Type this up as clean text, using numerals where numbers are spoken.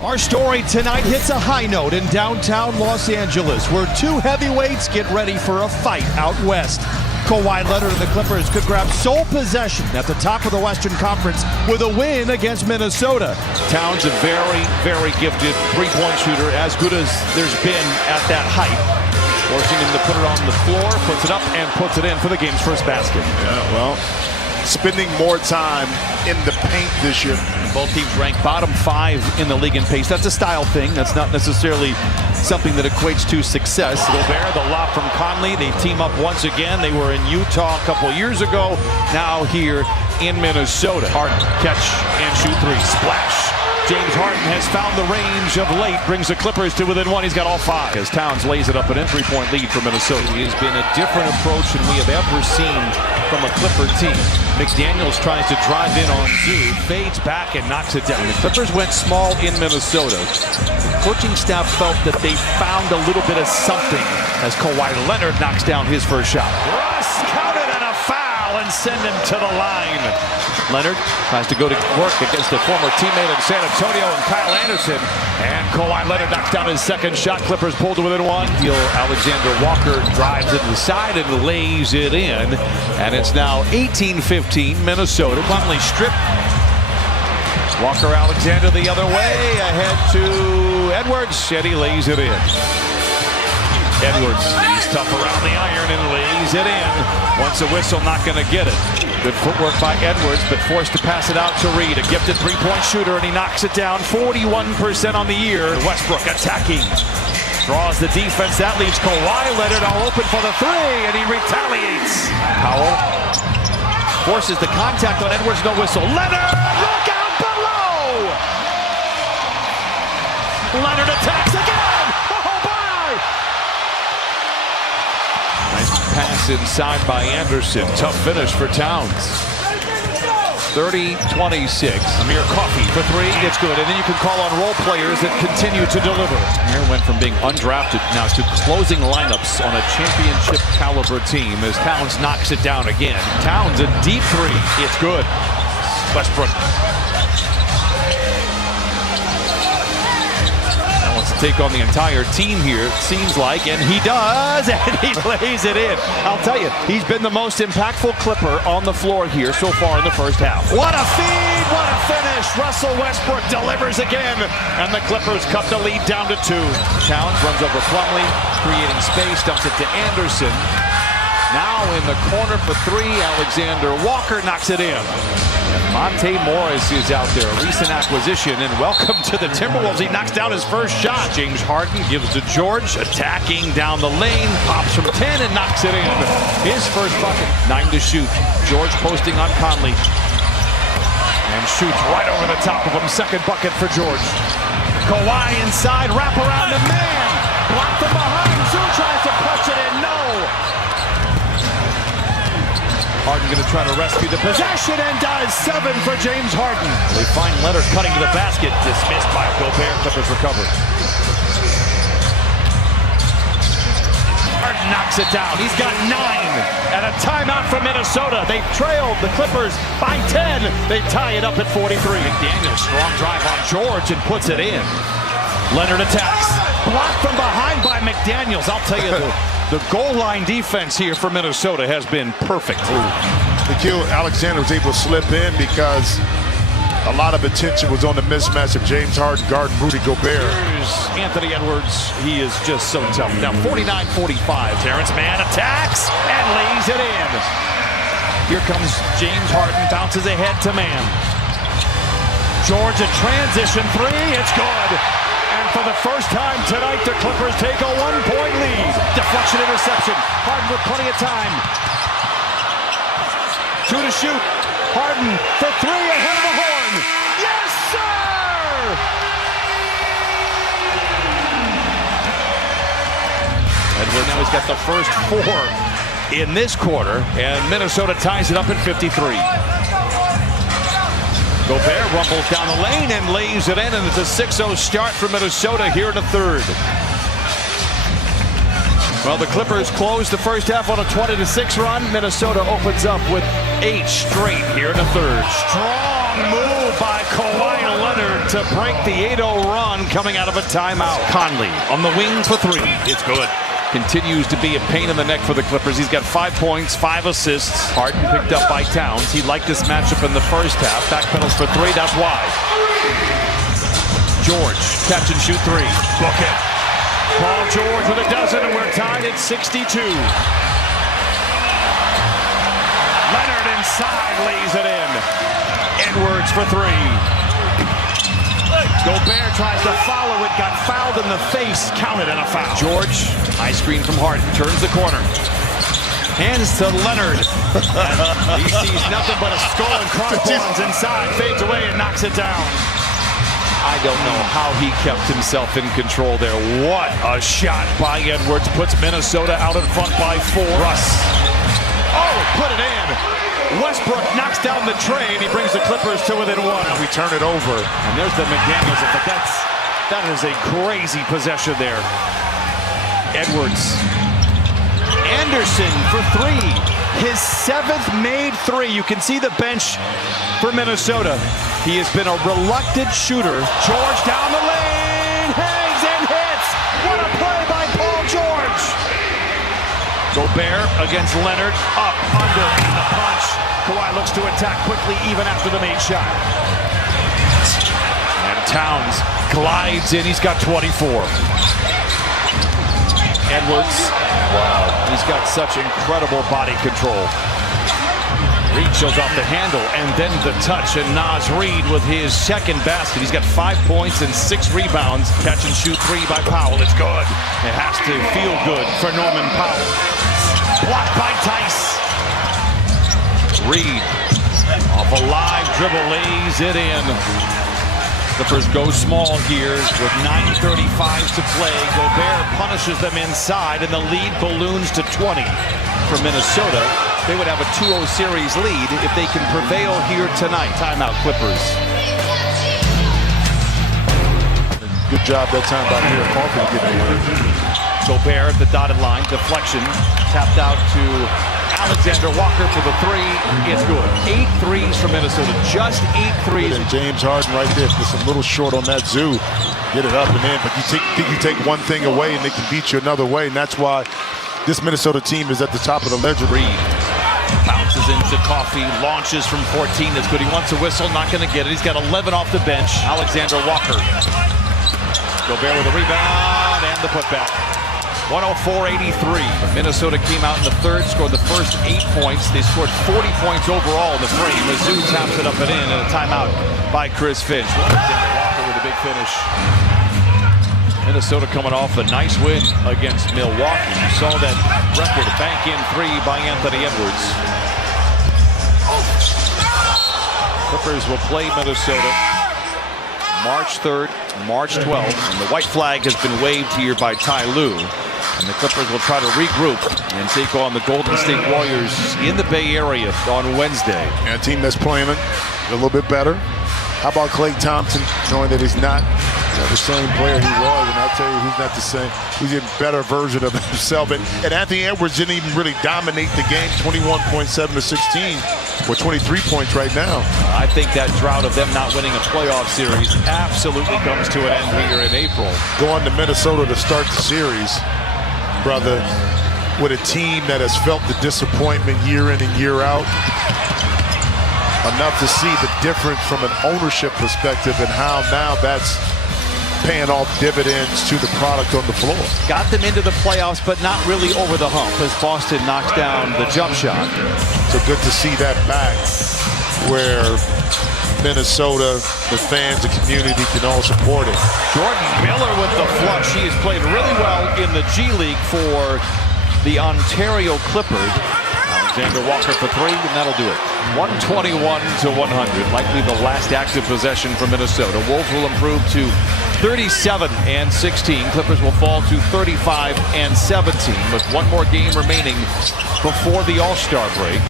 Our story tonight hits a high note in downtown Los Angeles, where two heavyweights get ready for a fight out west. Kawhi Leonard and the Clippers could grab sole possession at the top of the Western Conference with a win against Minnesota. Towns, a very, very gifted three-point shooter, as good as there's been at that height. Forcing him to put it on the floor, puts it up, and puts it in for the game's first basket. Yeah, well, spending more time in the paint this year. Both teams ranked bottom 5 in the league in pace. That's a style thing. That's not necessarily something that equates to success. Gobert, the lob from Conley. They team up once again. They were in Utah a couple years ago. Now here in Minnesota. Harden, catch and shoot three. Splash. James Harden has found the range of late. Brings the Clippers to within one. He's got all 5. As Towns lays it up, an entry-point lead for Minnesota. It has been a different approach than we have ever seen from a Clipper team. McDaniels tries to drive in on Zoo, fades back and knocks it down. The Clippers went small in Minnesota. The coaching staff felt that they found a little bit of something as Kawhi Leonard knocks down his first shot. Russ counted and a foul and send him to the line. Leonard tries to go to work against a former teammate in San Antonio and Kyle Anderson. And Kawhi Leonard knocks down his second shot. Clippers pulled to within one. Alexander Walker drives it to the side and lays it in. And it's now 18-15 Minnesota. Conley stripped. Walker Alexander the other way. Ahead to Edwards. And he lays it in. Edwards, he's tough around the iron and lays it in. Once a whistle, not going to get it. Good footwork by Edwards, but forced to pass it out to Reed. A gifted three-point shooter, and he knocks it down. 41% on the year. Westbrook attacking. Draws the defense. That leaves Kawhi Leonard all open for the three, and he retaliates. Powell forces the contact on Edwards. No whistle. Leonard, look out below! Leonard attacks again! Pass inside by Anderson. Tough finish for Towns. 30-26. Amir Coffey for three. It's good. And then you can call on role players that continue to deliver. Amir went from being undrafted now to closing lineups on a championship caliber team as Towns knocks it down again. Towns, a deep three. It's good. Westbrook wants to take on the entire team here, it seems like, and he does, and he lays it in. I'll tell you, he's been the most impactful Clipper on the floor here so far in the first half. What a feed, what a finish. Russell Westbrook delivers again, and the Clippers cut the lead down to 2. Towns runs over Plumlee, creating space, dumps it to Anderson. Now in the corner for 3, Alexander Walker knocks it in. Monte Morris is out there, a recent acquisition, and welcome to the Timberwolves. He knocks down his first shot. James Harden gives to George, attacking down the lane, pops from 10 and knocks it in. His first bucket. 9 to shoot. George posting on Conley. And shoots right over the top of him. Second bucket for George. Kawhi inside, wrap around the man. Blocked from behind. Zoo tries to punch it in. No. Harden going to try to rescue the possession and does. 7 for James Harden. They find Leonard cutting to the basket. Dismissed by Gobert. Clippers recover. Harden knocks it down. He's got 9. And a timeout from Minnesota. They trailed the Clippers by 10. They tie it up at 43. McDaniels, strong drive on George and puts it in. Leonard attacks. Blocked from behind by McDaniels. I'll tell you, the goal line defense here for Minnesota has been perfect. Nikhil Alexander was able to slip in because a lot of attention was on the mismatch of James Harden guarding Rudy Gobert. Here's Anthony Edwards. He is just so tough. Now 49-45. Terrence Mann attacks and lays it in. Here comes James Harden. Bounces ahead to Mann. George, a transition three. It's good. And for the first time tonight, the Clippers take a 1-point lead. Deflection interception. Harden with plenty of time. 2 to shoot. Harden for 3 ahead of the horn. Yes, sir! Edwards now he's got the first 4 in this quarter, and Minnesota ties it up at 53. Gobert rumbles down the lane and lays it in, and it's a 6-0 start for Minnesota here in the third. Well, the Clippers closed the first half on a 20-6 run. Minnesota opens up with 8 straight here in the third. Strong move by Kawhi Leonard to break the 8-0 run coming out of a timeout. Conley on the wing for three. It's good. Continues to be a pain in the neck for the Clippers. He's got 5 points, 5 assists. Harden picked up by Towns. He liked this matchup in the first half. Backpedals for three. That's why. George, catch and shoot three. Book it. Paul George with a dozen, and we're tied at 62. Leonard inside lays it in. Edwards for three. Gobert tries to follow it, got fouled in the face, counted and a foul. George, high screen from Harden, turns the corner. Hands to Leonard. He sees nothing but a skull and crossbones inside, fades away and knocks it down. I don't know how he kept himself in control there. What a shot by Edwards. Puts Minnesota out in front by 4. Russ. Oh, put it in. Westbrook knocks down the tray, and he brings the Clippers to within 1. We turn it over. And there's the McDaniels. But that is a crazy possession there. Edwards. Anderson for 3. His 7th made 3. You can see the bench for Minnesota. He has been a reluctant shooter. George down the lane, hangs and hits. What a play by Paul George. Gobert against Leonard, up, under, and the punch. Kawhi looks to attack quickly even after the made shot. And Towns glides in, he's got 24. Edwards, wow, he's got such incredible body control. Reed shows off the handle, and then the touch, and Naz Reid with his second basket. He's got 5 points and 6 rebounds. Catch and shoot 3 by Powell. It's good. It has to feel good for Norman Powell. Blocked by Tice. Reed off a live dribble, lays it in. Clippers go small here with 9:35 to play. Gobert punishes them inside, and the lead balloons to 20 for Minnesota. They would have a 2-0 series lead if they can prevail here tonight. Timeout, Clippers. Good job that time by Mira Coffey to get it in. Gobert at the dotted line, deflection, tapped out to Alexander Walker for the 3. It's good. 8 threes from Minnesota, just 8 threes. And James Harden right there, just a little short on that zoo. Get it up and in, but you take one thing away and they can beat you another way, and that's why this Minnesota team is at the top of the ledger. Reed bounces into Coffey, launches from 14. That's good. He wants a whistle, not going to get it. He's got 11 off the bench. Alexander Walker. Gobert with a rebound and the putback. 104-83. Minnesota came out in the third, scored the first 8 points. They scored 40 points overall in the frame. Mizzou taps it up and in, and a timeout by Chris Finch. Alexander Walker with a big finish. Minnesota coming off a nice win against Milwaukee. You saw that record, a bank-in 3 by Anthony Edwards. Clippers will play Minnesota March 3rd, March 12th, and the white flag has been waved here by Ty Lue. And the Clippers will try to regroup and take on the Golden State Warriors in the Bay Area on Wednesday. And a team that's playing a little bit better. How about Klay Thompson, knowing that he's not the same player he was, and I'll tell you, he's not the same. He's a better version of himself. And Anthony Edwards didn't even really dominate the game, 21.7 to 16, or 23 points right now. I think that drought of them not winning a playoff series absolutely comes to an end here in April. Going to Minnesota to start the series, brother, with a team that has felt the disappointment year in and year out. Enough to see the difference from an ownership perspective and how now that's paying off dividends to the product on the floor. Got them into the playoffs, but not really over the hump as Boston knocks down the jump shot. So good to see that back where Minnesota, the fans, the community can all support it. Jordan Miller with the flush. He has played really well in the G League for the Ontario Clippers. Alexander Walker for 3, and that'll do it. 121-100, likely the last active possession for Minnesota. Wolves will improve to 37-16. Clippers will fall to 35-17 with one more game remaining before the All-Star break.